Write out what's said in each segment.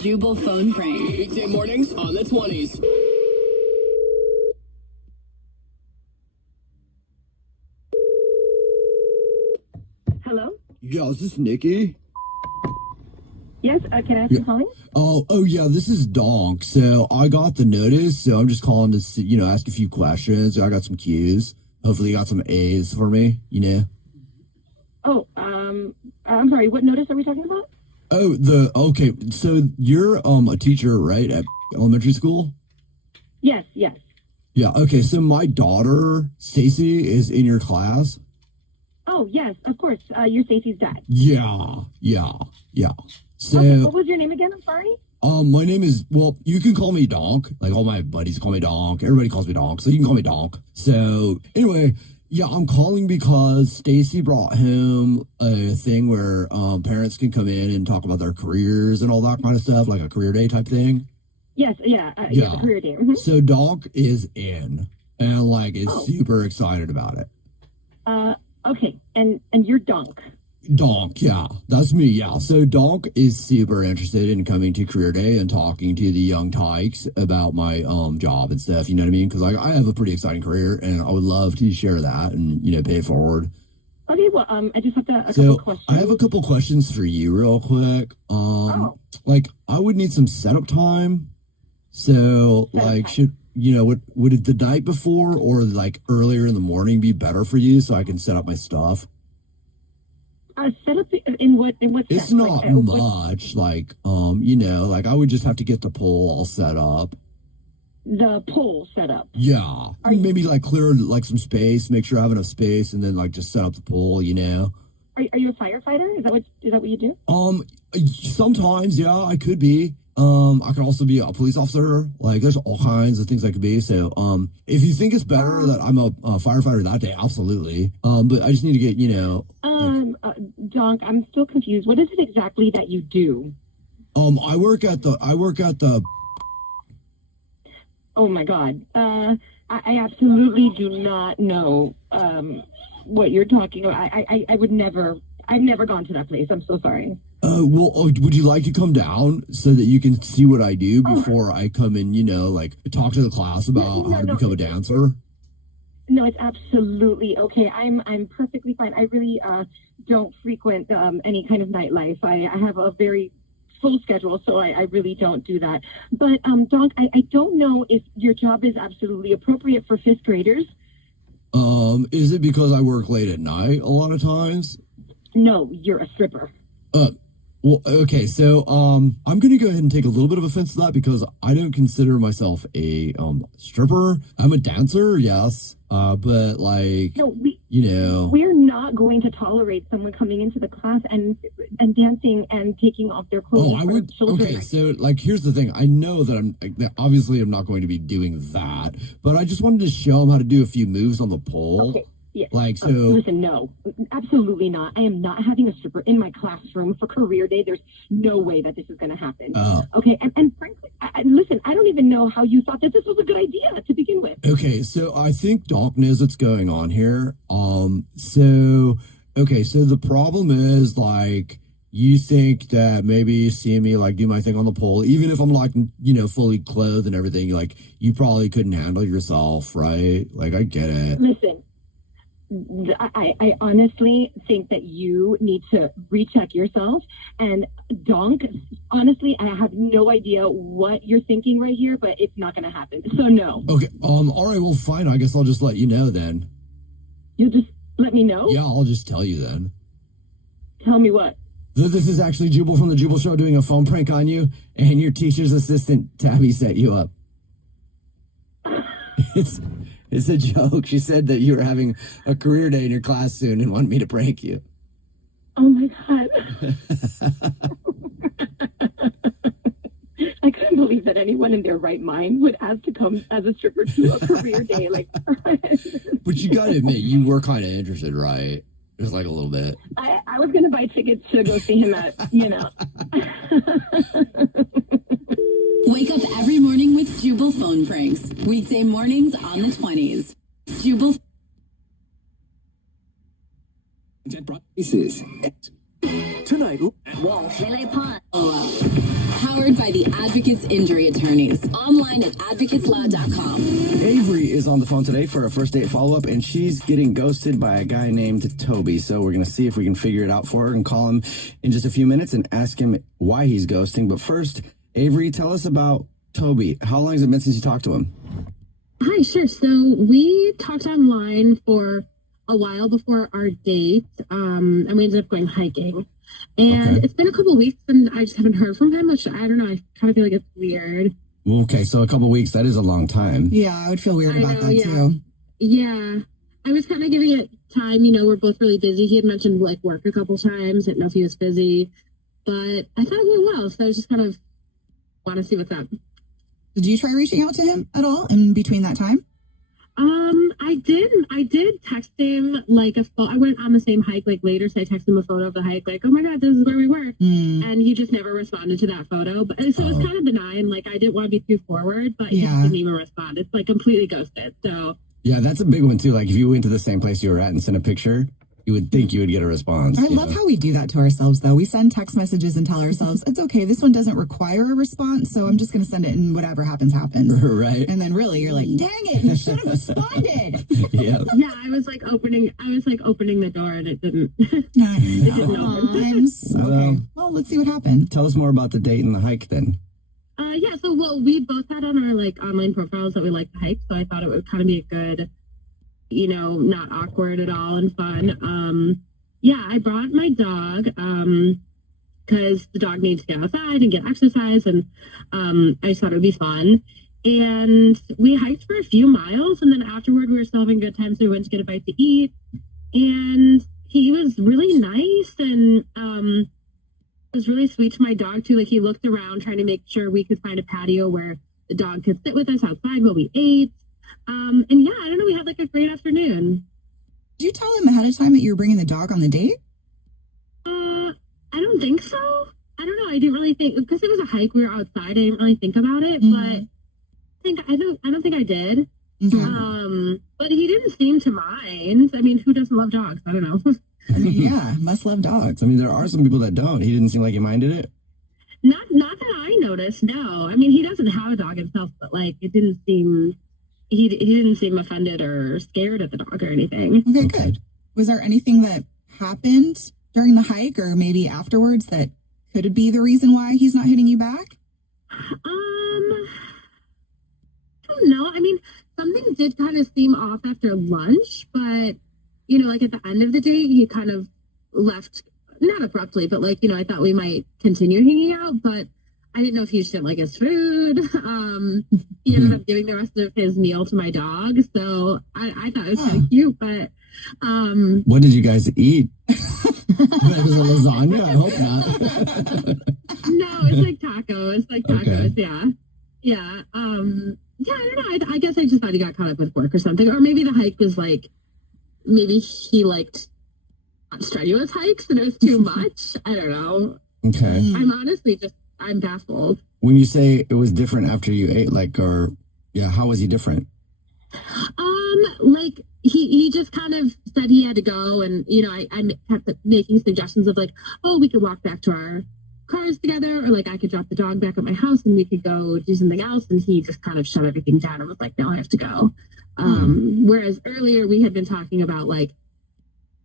Jubal phone prank. Weekday mornings on the 20s. Hello? Yeah, is this Nikki? Yes, can I ask you calling? Oh yeah, this is Donk. So I got the notice, so I'm just calling to see, ask a few questions. I got some cues. Hopefully you got some A's for me, Oh, I'm sorry, what notice are we talking about? Oh, okay, so you're a teacher, right, at elementary school? Yes. Yeah, okay, so my daughter, Stacy, is in your class. Oh, yes, of course. You're Stacy's dad. Yeah. So, Okay, what was your name again? I'm sorry? my name is, well, you can call me Donk. Like, all my buddies call me Donk. Everybody calls me Donk, so you can call me Donk. So, anyway, yeah, I'm calling because Stacy brought home a thing where parents can come in and talk about their careers and all that kind of stuff, like a career day type thing. Yes, yeah, the career day. Mm-hmm. So, Donk is in and, is super excited about it. Okay, and you're Donk. Donk, yeah, that's me, yeah. So Donk is super interested in coming to Career Day and talking to the young tykes about my job and stuff, you know what I mean? Because I have a pretty exciting career, and I would love to share that and, pay it forward. Okay, well, I just have a couple questions. I have a couple questions for you real quick. I would need some setup time. So, would the night before or, earlier in the morning be better for you so I can set up my stuff? Set up in what It's sense? not much, I would just have to get the pole all set up. The pole set up? Yeah. Maybe, clear, some space, make sure I have enough space, and then, just set up the pole, Are you a firefighter? Is that what you do? Sometimes, yeah, I could be. I could also be a police officer. There's all kinds of things I could be. So, if you think it's better that I'm a firefighter that day, absolutely. But I just need to get, Donk, I'm still confused. What is it exactly that you do? I work at the. Oh my God. I absolutely do not know, what you're talking about. I've never gone to that place. I'm so sorry. Would you like to come down so that you can see what I do before I come and, talk to the class about how to become a dancer? No, it's absolutely okay. I'm perfectly fine. I really don't frequent any kind of nightlife. I have a very full schedule, so I really don't do that. But, Donk, I don't know if your job is absolutely appropriate for fifth graders. Is it because I work late at night a lot of times? No, you're a stripper. Well, okay, so I'm gonna go ahead and take a little bit of offense to that because I don't consider myself a stripper. I'm a dancer, yes, but we're not going to tolerate someone coming into the class and dancing and taking off their clothes. Oh, I would. Okay, so here's the thing. I know that obviously I'm not going to be doing that, but I just wanted to show them how to do a few moves on the pole. Okay. Yeah. Listen, no, absolutely not. I am not having a stripper in my classroom for career day. There's no way that this is going to happen. Okay, and frankly, listen, I don't even know how you thought that this was a good idea to begin with. Okay, so I think Doc knows what's going on here. So the problem is you think that maybe you see me do my thing on the pole, even if I'm fully clothed and everything, you probably couldn't handle yourself, right? I get it. Listen. I honestly think that you need to recheck yourself. And Donk, honestly, I have no idea what you're thinking right here, but it's not going to happen. So no. Okay. All right. Well, fine. I guess I'll just let you know then. You'll just let me know? Yeah, I'll just tell you then. Tell me what? This is actually Jubal from the Jubal Show doing a phone prank on you, and your teacher's assistant, Tabby, set you up. It's a joke. She said that you were having a career day in your class soon and wanted me to prank you. Oh, my God. I couldn't believe that anyone in their right mind would ask to come as a stripper to a career day. But you got to admit, you were kind of interested, right? Just a little bit. I was going to buy tickets to go see him at, Wake up every morning with Jubal phone pranks. Weekday mornings on the 20s. Jubal. Tonight at Walsh. Howard Powered by the Advocates Injury Attorneys. Online at advocateslaw.com. Avery is on the phone today for a first date follow-up, and she's getting ghosted by a guy named Toby. So we're going to see if we can figure it out for her and call him in just a few minutes and ask him why he's ghosting. But first, Avery, tell us about Toby. How long has it been since you talked to him? Hi, sure. So we talked online for a while before our date, and we ended up going hiking. And It's been a couple of weeks, and I just haven't heard from him, which I don't know. I kind of feel like it's weird. Okay, so a couple of weeks, that is a long time. Yeah, I would feel weird about that too. Yeah. I was kind of giving it time. We're both really busy. He had mentioned like work a couple times. I didn't know if he was busy, but I thought it went well. So I was just kind of want to see what's up. Did you try reaching out to him at all in between that time? I did text him like I went on the same hike like later, so I texted him a photo of the hike, like, oh my God, this is where we were. And he just never responded to that photo. But so it's kind of benign. Like I didn't want to be too forward, but he just didn't even respond. It's like completely ghosted. So yeah, that's a big one too. Like if you went to the same place you were at and sent a picture, you would think you would get a response. I love how we do that to ourselves, though. We send text messages and tell ourselves, it's okay, this one doesn't require a response, so I'm just going to send it and whatever happens, happens. Right. And then really, you're like, dang it, you should have responded. Yeah. Yeah, I was like opening the door and it didn't. It didn't open. Okay. Well, let's see what happened. Tell us more about the date and the hike then. Yeah, so we both had on our like online profiles that we like to hike, so I thought it would kind of be a good, not awkward at all and fun. Yeah, I brought my dog because the dog needs to get outside and get exercise, and I just thought it would be fun. And we hiked for a few miles, and then afterward we were still having a good time, so we went to get a bite to eat. And he was really nice, and it was really sweet to my dog too. Like he looked around trying to make sure we could find a patio where the dog could sit with us outside while we ate. And yeah, I don't know. We had like a great afternoon. Did you tell him ahead of time that you were bringing the dog on the date? I don't think so. I don't know. I didn't really think because it was a hike. We were outside. I didn't really think about it, but I don't think I did. But he didn't seem to mind. I mean, who doesn't love dogs? I don't know. I mean, yeah, must love dogs. I mean, there are some people that don't. He didn't seem like he minded it. Not that I noticed. No, I mean, he doesn't have a dog himself, but like it didn't seem. He didn't seem offended or scared at the dog or anything. Okay, good. Was there anything that happened during the hike or maybe afterwards that could be the reason why he's not hitting you back? I don't know. I mean, something did kind of seem off after lunch, but, like at the end of the day, he kind of left, not abruptly, but like, I thought we might continue hanging out, but I didn't know if he just didn't like his food. He ended up giving the rest of his meal to my dog. So I thought it was kind of cute, but. What did you guys eat? It was a lasagna? I hope not. No, it's like tacos. Okay. Yeah. Yeah. Yeah, I don't know. I guess I just thought he got caught up with work or something. Or maybe the hike was like, maybe he liked strenuous hikes and it was too much. I don't know. Okay. I'm baffled. When you say it was different after you ate, how was he different? Like he just kind of said he had to go, and I kept making suggestions of like, oh, we could walk back to our cars together, or like I could drop the dog back at my house and we could go do something else, and he just kind of shut everything down and was like, no, I have to go. Whereas earlier we had been talking about like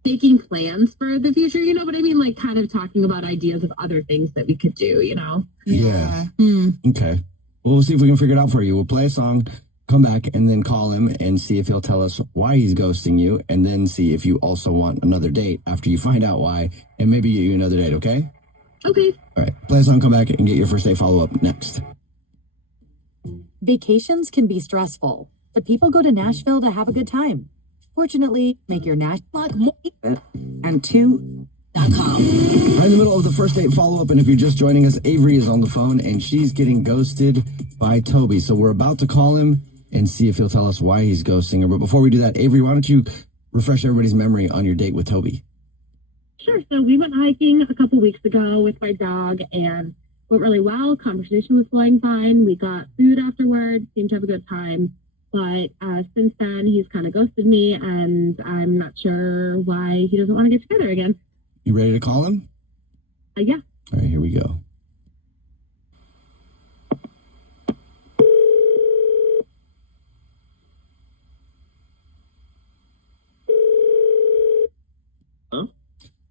making plans for the future, what I mean? Like kind of talking about ideas of other things that we could do, Yeah. Okay. Well, we'll see if we can figure it out for you. We'll play a song, come back, and then call him and see if he'll tell us why he's ghosting you, and then see if you also want another date after you find out why, and maybe get you another date, okay? Okay. All right. Play a song, come back, and get your first date follow-up next. Vacations can be stressful, but people go to Nashville to have a good time. Fortunately, make your Nashville more and two.com. We're in the middle of the first date follow-up, and if you're just joining us, Avery is on the phone, and she's getting ghosted by Toby. So we're about to call him and see if he'll tell us why he's ghosting her. But before we do that, Avery, why don't you refresh everybody's memory on your date with Toby? Sure. So we went hiking a couple weeks ago with my dog, and went really well. Conversation was flowing fine. We got food afterwards, seemed to have a good time. But since then, he's kind of ghosted me, and I'm not sure why he doesn't want to get together again. You ready to call him? Yeah. All right, here we go.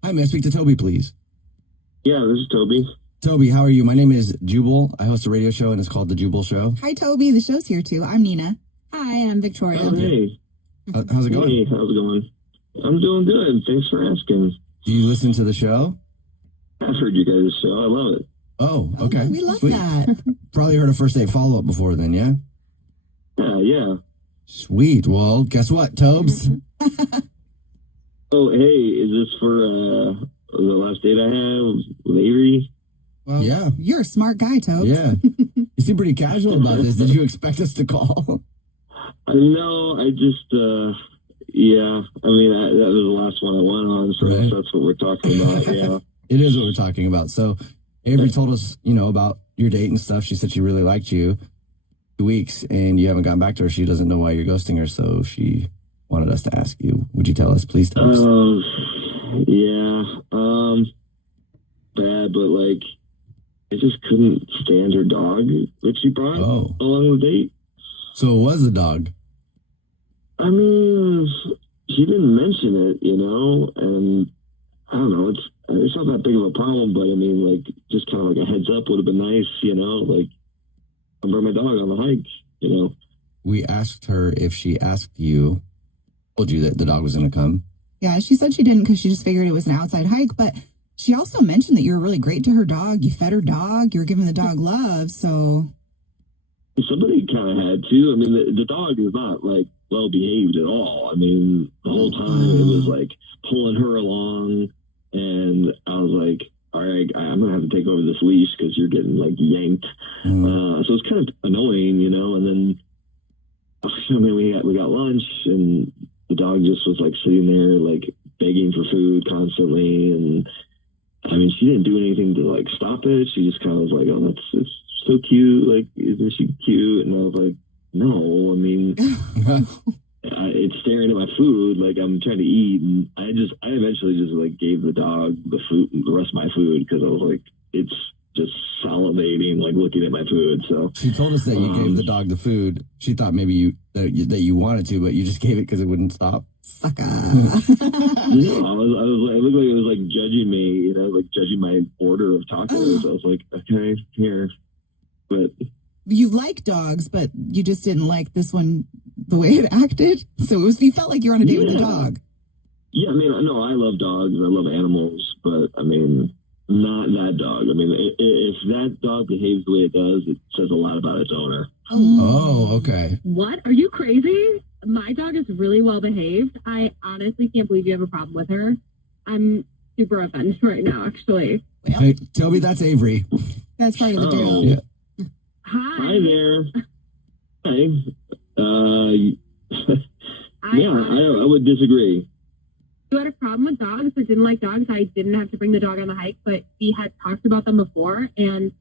Hi, may I speak to Toby, please? Yeah, this is Toby. Toby, how are you? My name is Jubal. I host a radio show, and it's called The Jubal Show. Hi, Toby. The show's here, too. I'm Nina. Hi, I'm Victoria. Oh, hey. How's it going? Hey, how's it going? I'm doing good. Thanks for asking. Do you listen to the show? I've heard you guys' show. I love it. Oh, okay. We love Sweet. that. Probably heard a first date follow-up before then, yeah? Yeah. Sweet. Well, guess what, Tobes? Oh, hey, is this for the last date I had with Avery? Well, yeah. You're a smart guy, Tobes. Yeah. You seem pretty casual about this. Did you expect us to call? No, I just, yeah. I mean, that was the last one I went on, so Right. that's what we're talking about, yeah. It is what we're talking about. So Avery told us, about your date and stuff. She said she really liked you. 2 weeks, and you haven't gotten back to her. She doesn't know why you're ghosting her, so she wanted us to ask you. Would you tell us, please, Tobes? Yeah. Bad, but like, I just couldn't stand her dog that she brought along the date. So it was the dog. I mean, she didn't mention it, and I don't know. It's not that big of a problem, but I mean, like, just kind of like a heads up would have been nice, like, I brought my dog on the hike, We asked her if she asked you, told you that the dog was going to come. Yeah, she said she didn't because she just figured it was an outside hike, but she also mentioned that you were really great to her dog. You fed her dog. You were giving the dog love, so... Somebody kind of had to. I mean, the dog is not, like, well-behaved at all. I mean, the whole time it was, like, pulling her along, and I was like, all right, I'm going to have to take over this leash because you're getting, like, yanked. So it's kind of annoying, and then, I mean, we got lunch, and the dog just was, like, sitting there, like, begging for food constantly, and, I mean, she didn't do anything to, like, stop it. She just kind of was like, oh, it's so cute, like, isn't she cute? And I was like, no, I mean, it's staring at my food, like, I'm trying to eat, and I eventually just, like, gave the dog the rest of my food, because I was like, it's just salivating, like, looking at my food, so. She told us that you gave the dog the food. She thought maybe that you wanted to, but you just gave it because it wouldn't stop. Sucker. No, it looked like it was, like, judging me, like, judging my order of tacos. I was like, okay, here. But you like dogs, but you just didn't like this one the way it acted. So you felt like you were on a date with the dog. Yeah, I mean, no, I love dogs. I love animals, but I mean, not that dog. I mean, if that dog behaves the way it does, it says a lot about its owner. Oh, okay. What? Are you crazy? My dog is really well behaved. I honestly can't believe you have a problem with her. I'm super offended right now, actually. Well, Hey, Toby, that's Avery. that's part of the deal. Yeah. Hi there. Hi. I would disagree. You had a problem with dogs or didn't like dogs. I didn't have to bring the dog on the hike, but we had talked about them before, and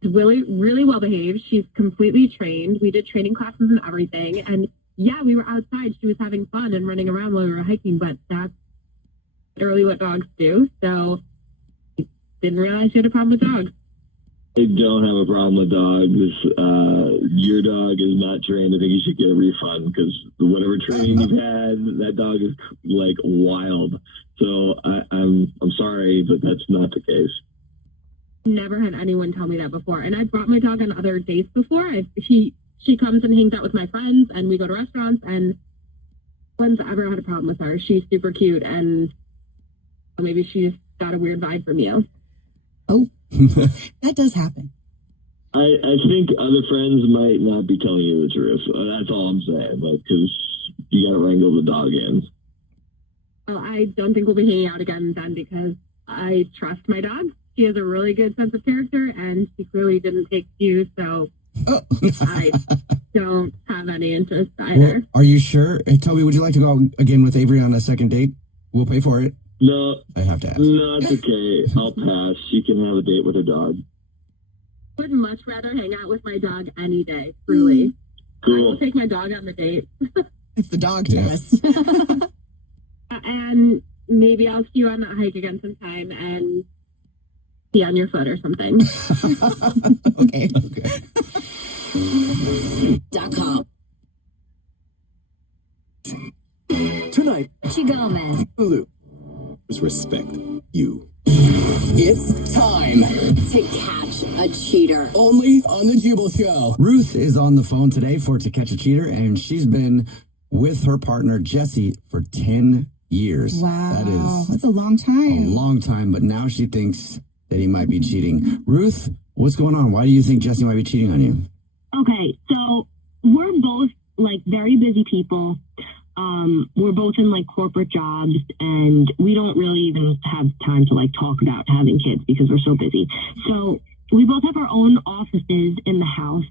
she's really, really well behaved. She's completely trained. We did training classes and everything, and yeah, we were outside. She was having fun and running around while we were hiking, but that's literally what dogs do. So I didn't realize you had a problem with dogs. I don't have a problem with dogs. Your dog is not trained. I think you should get a refund because whatever training you've had, that dog is like wild. So I'm sorry, but that's not the case. Never had anyone tell me that before. And I brought my dog on other dates before. She comes and hangs out with my friends, and we go to restaurants, and no one's ever had a problem with her. She's super cute, and maybe she's got a weird vibe from you. Oh, that does happen. I think other friends might not be telling you the truth. That's all I'm saying, like, because you got to wrangle the dog in. Well, I don't think we'll be hanging out again then because I trust my dog. She has a really good sense of character, and she clearly didn't take you, so I don't have any interest either. Well, are you sure? Hey, Toby, would you like to go out again with Avery on a second date? We'll pay for it. No. I have to ask. No, it's okay. I'll pass. She can have a date with her dog. I would much rather hang out with my dog any day, truly. Cool. I will take my dog on the date. It's the dog test. And maybe I'll see you on that hike again sometime and be on your foot or something. Okay. .com. Tonight, Gomez. Hulu. respect you. It's time To catch a cheater. only on the Jubal Show. Ruth is on the phone today for To Catch a Cheater, and she's been with her partner, Jesse, for 10 years. Wow. That's a long A time. long time, but now she thinks that he might be cheating. Ruth, what's going on? Why do you think Jesse might be cheating on you? Okay, so we're both like very busy people. We're both in like corporate jobs, and we don't really even have time to like talk about having kids because we're so busy. So we both have our own offices in the house.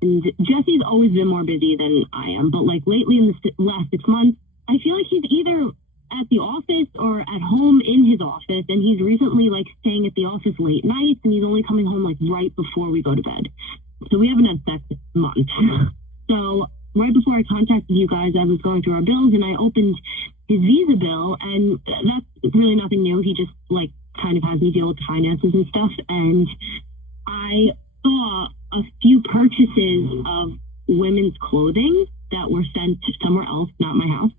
And Jesse's always been more busy than I am, but like lately in the last 6 months, I feel like he's either at the office or at home in his office, and he's recently like staying at the office late nights, and he's only coming home like right before we go to bed. So we haven't had sex in a month. So right before I contacted you guys, I was going through our bills, and I opened his Visa bill, and that's really nothing new. He just like kind of has me deal with the finances and stuff, and I saw a few purchases of women's clothing that were sent somewhere else, not my house.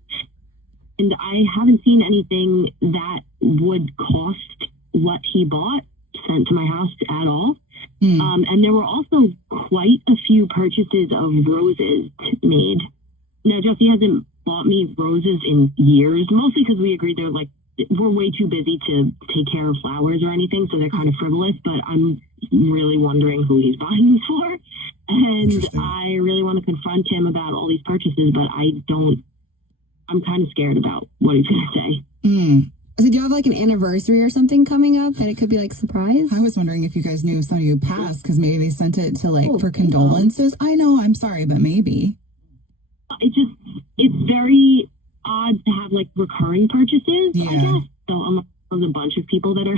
And I haven't seen anything that would cost what he bought sent to my house at all. And there were also quite a few purchases of roses made. Now, Jesse hasn't bought me roses in years, mostly because we agreed they're like, we're way too busy to take care of flowers or anything, so they're kind of frivolous, but I'm really wondering who he's buying these for. And I really want to confront him about all these purchases, but I'm kind of scared about what he's going to say. So do you have like an anniversary or something coming up that it could be like surprise? I was wondering if you guys knew some of you passed because maybe they sent it to like for condolences. I know, I'm sorry, but maybe. It's very odd to have like recurring purchases, I guess. So I'm there's a bunch of people that are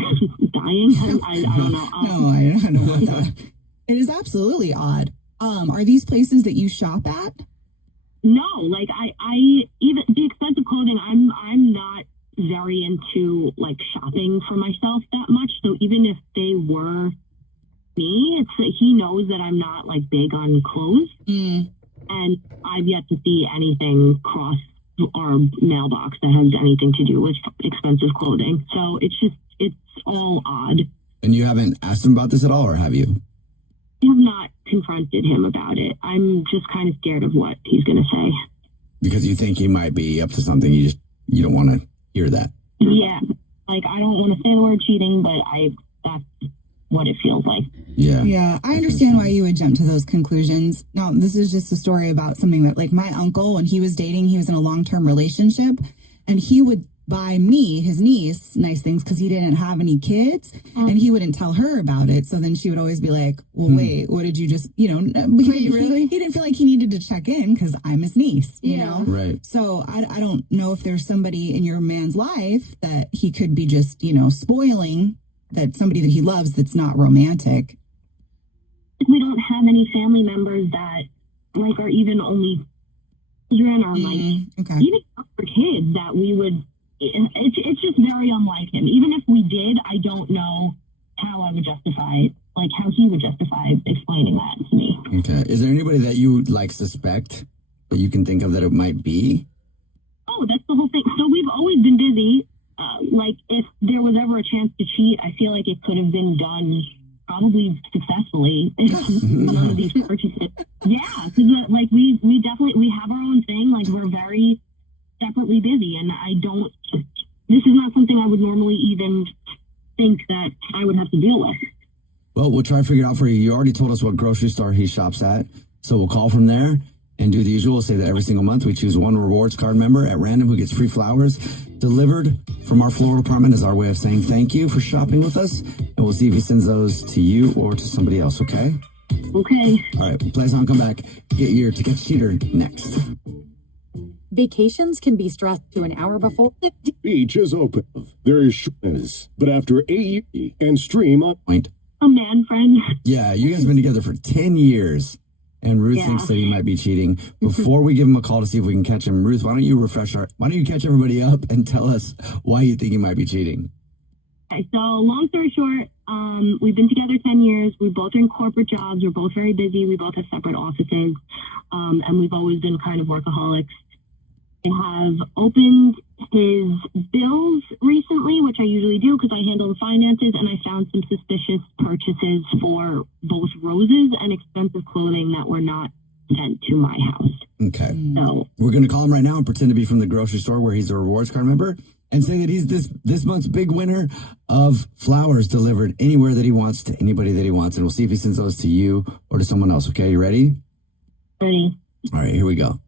dying. I don't know. No, I don't want that. It is absolutely odd. Are these places that you shop at? No, like I even the expensive clothing, I'm not very into like shopping for myself that much. So even if they were me, it's that he knows that I'm not like big on clothes. And I've yet to see anything cross our mailbox that has anything to do with expensive clothing. So it's all odd. And you haven't asked him about this at all, or have you? I have not confronted him about it. I'm just kind of scared of what he's going to say. Because you think he might be up to something, you don't want to hear that. Yeah, like I don't want to say the word cheating, but that's what it feels like. Yeah, I understand why you would jump to those conclusions. No, this is just a story about something that, like, my uncle, when he was dating, he was in a long-term relationship, and he would buy me, his niece, nice things because he didn't have any kids, and he wouldn't tell her about it. So then she would always be like, well, wait, what did you just, he didn't feel like he needed to check in because I'm his niece, you know? Right. So I don't know if there's somebody in your man's life that he could be just, spoiling, that somebody that he loves that's not romantic. We don't have any family members that like are even only children or like even for kids that we would. It's just very unlike him. Even if we did, I don't know how I would justify it, like how he would justify explaining that to me. Okay. Is there anybody that you like suspect that you can think of that it might be? Oh, that's the whole thing. So we've always been busy. Like if there was ever a chance to cheat, I feel like it could have been done probably successfully if none of these purchases. Yeah, because like we have our own thing. Like we're very separately busy, and this is not something I would normally even think that I would have to deal with. Well, we'll try to figure it out for you. You already told us what grocery store he shops at, so we'll call from there and do the usual. Say that every single month we choose one rewards card member at random who gets free flowers delivered from our floral department as our way of saying thank you for shopping with us, and we'll see if he sends those to you or to somebody else, okay? Okay. All right, play a song, come back. Get your To Catch a Cheater next. Vacations can be stressed to an hour before. Beach is open. There is shortness, but after AE and stream on point. A man friend. Yeah, you guys have been together for 10 years, and Ruth thinks that he might be cheating. Before we give him a call to see if we can catch him, Ruth, why don't you catch everybody up and tell us why you think he might be cheating? Okay, so long story short, we've been together 10 years. We both are in corporate jobs. We're both very busy. We both have separate offices, and we've always been kind of workaholics. I have opened his bills recently, which I usually do because I handle the finances, and I found some suspicious purchases for both roses and expensive clothing that were not sent to my house. Okay. So We're going to call him right now and pretend to be from the grocery store where he's a rewards card member and say that he's this month's big winner of flowers delivered anywhere that he wants to anybody that he wants. And we'll see if he sends those to you or to someone else. Okay, you ready? ready. All right, here we go.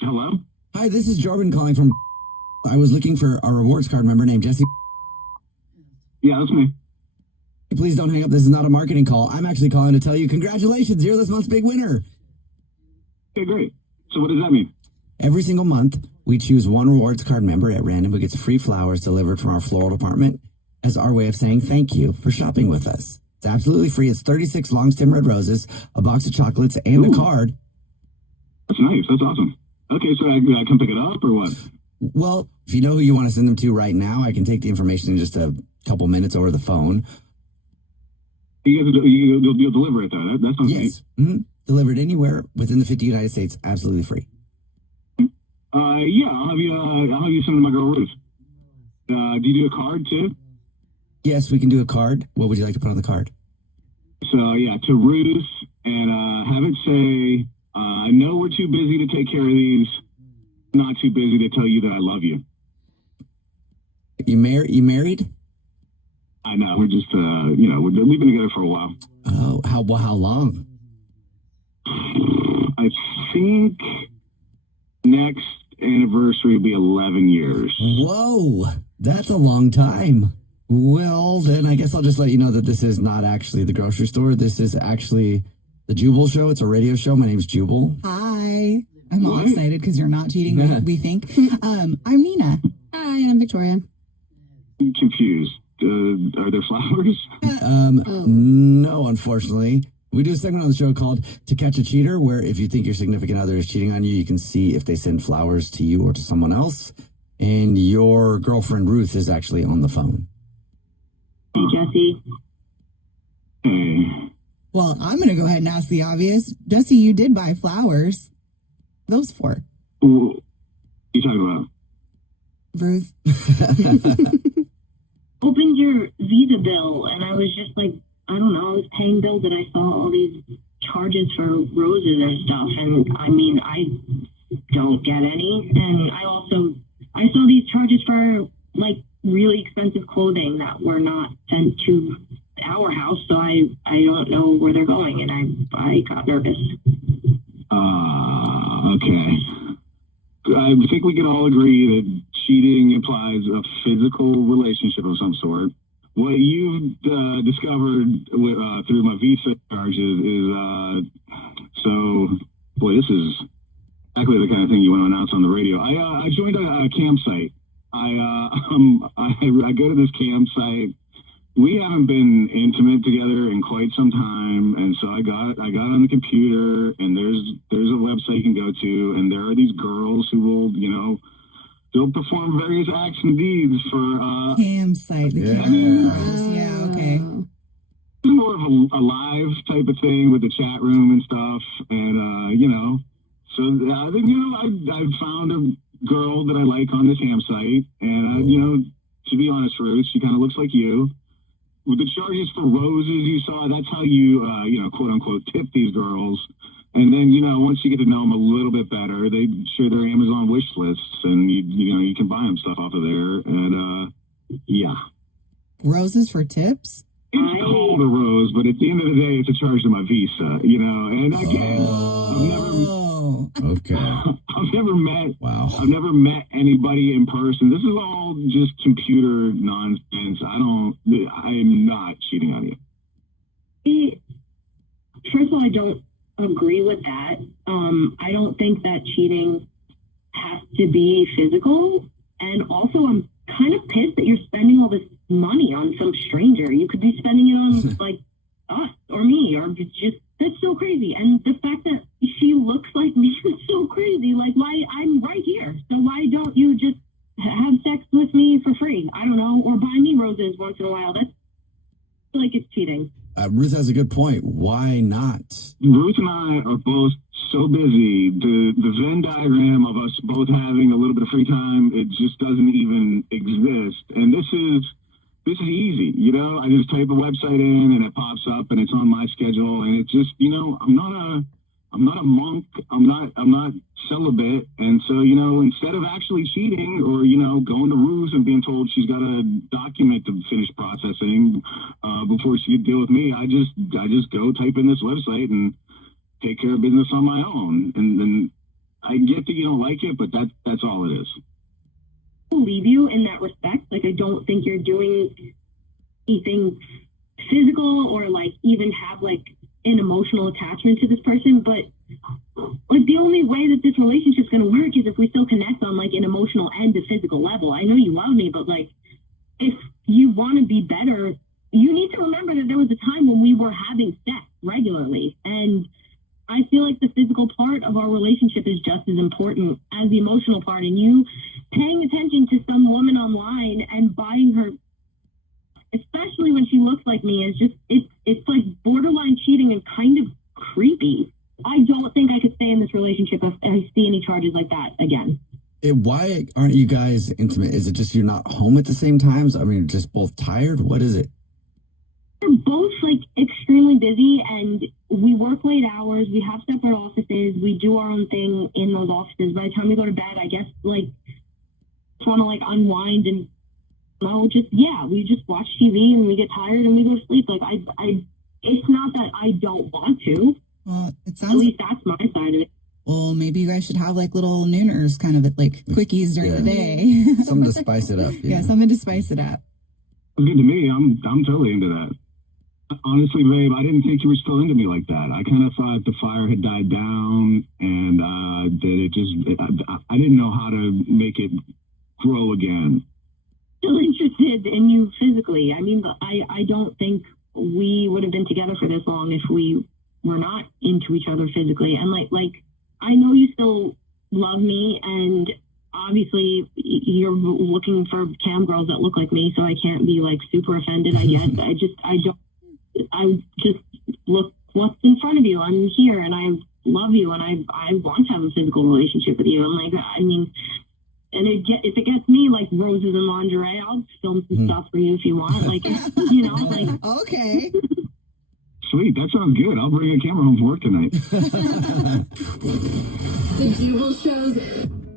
Hello? Hi, this is Jordan calling from. I was looking for a rewards card member named Jesse. Yeah, that's me. Please don't hang up. This is not a marketing call. I'm actually calling to tell you congratulations. You're this month's big winner. Okay, great. So what does that mean? Every single month, we choose one rewards card member at random who gets free flowers delivered from our floral department as our way of saying thank you for shopping with us. It's absolutely free. It's 36 long stem red roses, a box of chocolates, and a card. That's nice. That's awesome. Okay, so I can pick it up or what? Well, if you know who you want to send them to right now, I can take the information in just a couple minutes over the phone. You'll deliver it though. That sounds Yes. Mm-hmm. Delivered anywhere within the 50 United States, absolutely free. Yeah, I'll have you send to my girl Ruth. Do you do a card too? Yes, we can do a card. What would you like to put on the card? So yeah, to Ruth, and have it say, I know we're too busy to take care of these. Not too busy to tell you that I love you. You married? I know. We're just, we've been together for a while. Oh, how long? I think next anniversary will be 11 years. Whoa, that's a long time. Well, then I guess I'll just let you know that this is not actually the grocery store. This is actually the Jubal Show. It's a radio show. My name's Jubal. Hi. I'm all excited because you're not cheating, we think. I'm Nina. Hi, and I'm Victoria. I'm confused. Are there flowers? No, unfortunately. We do a segment on the show called To Catch a Cheater, where if you think your significant other is cheating on you, you can see if they send flowers to you or to someone else. And your girlfriend, Ruth, is actually on the phone. Hey, Jesse. Hey. Well, I'm going to go ahead and ask the obvious. Jesse, you did buy flowers. Those for? What are you talking about? Ruth. Opened your Visa bill, and I was just like, I don't know, I was paying bills and I saw all these charges for roses and stuff, and I mean, I don't get any, and I saw these charges for like really expensive clothing that were not sent to our house, so I don't know where they're going, and I got nervous. Okay. I think we can all agree that cheating implies a physical relationship of some sort. What you've discovered through my Visa charges is, this is exactly the kind of thing you want to announce on the radio. I joined a campsite. I go to this campsite. We haven't been intimate together in quite some time, and so I got on the computer, and there's a website you can go to, and there are these girls who will, they'll perform various acts and deeds for Campsite. Yeah, okay. It's more of a live type of thing with the chat room and stuff, and so I think I found a girl that I like on this campsite, and to be honest, Ruth, she kind of looks like you. With the charges for roses you saw, that's how you, quote unquote, tip these girls. And then, once you get to know them a little bit better, they share their Amazon wish lists, and you can buy them stuff off of there. And yeah, Roses for tips? it's called a rose, but at the end of the day, it's a charge to my Visa. And again, I've never met anybody in person. This is all just computer nonsense. I am not cheating on you. First of all, I don't agree with that. I don't think that cheating has to be physical. And also, I'm kind of pissed that you're spending all this money on some stranger. You could be spending it on like us or me, or just, that's so crazy. And the fact that she looks like me is so crazy. Like, why? I'm right here. So why don't you just have sex with me for free? I don't know, or buy me roses once in a while. That's anything. Ruth has a good point. Why not? Ruth and I are both so busy. The Venn diagram of us both having a little bit of free time, it just doesn't even exist. And this is easy, you know. I just type a website in and it pops up and it's on my schedule. And it just, you know, I'm not a monk. I'm not celibate. And so, you know, instead of actually cheating or, you know, going to Ruth and being told she's got a document to finish processing before she could deal with me, I just go type in this website and take care of business on my own. And then I get that you don't like it, but that's all it is. I believe you in that respect. Like, I don't think you're doing anything physical or like even have like an emotional attachment to this person, but like the only way that this relationship's going to work is if we still connect on like an emotional and a physical level. I know you love me, but like if you want to be better, you need to remember that there was a time when we were having sex regularly, and I feel like the physical part of our relationship is just as important as the emotional part. And you paying attention to some woman online and buying her, especially when she looks like me, is just it's like borderline cheating and kind of creepy. I don't think I could stay in this relationship if I see any charges like that again. Why aren't you guys intimate? Is it just you're not home at the same times? I mean, just both tired? What is it? We're both like extremely busy and we work late hours. We have separate offices. We do our own thing in those offices. By the time we go to bed, I guess like just want to like unwind and we just watch TV and we get tired and we go to sleep. Like it's not that I don't want to. Well, it sounds at least that's my side of it. Well, maybe you guys should have like little nooners, kind of like quickies during the day. Something to spice it up. Yeah, something to spice it up. Good to me. I'm totally into that. Honestly, babe, I didn't think you were still into me like that. I kind of thought the fire had died down and that I didn't know how to make it grow again. Still interested in you physically. I mean, I don't think we would have been together for this long if we were not into each other physically. And like I know you still love me, and obviously you're looking for cam girls that look like me, so I can't be like super offended, I guess. I just look what's in front of you. I'm here and I love you and I want to have a physical relationship with you. And like, I mean, and if it gets me like roses and lingerie, I'll film some stuff for you if you want. Like, you know, like. Okay. Sweet, that sounds good. I'll bring a camera home from work tonight. The Jubal Show's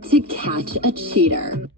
To Catch a Cheater.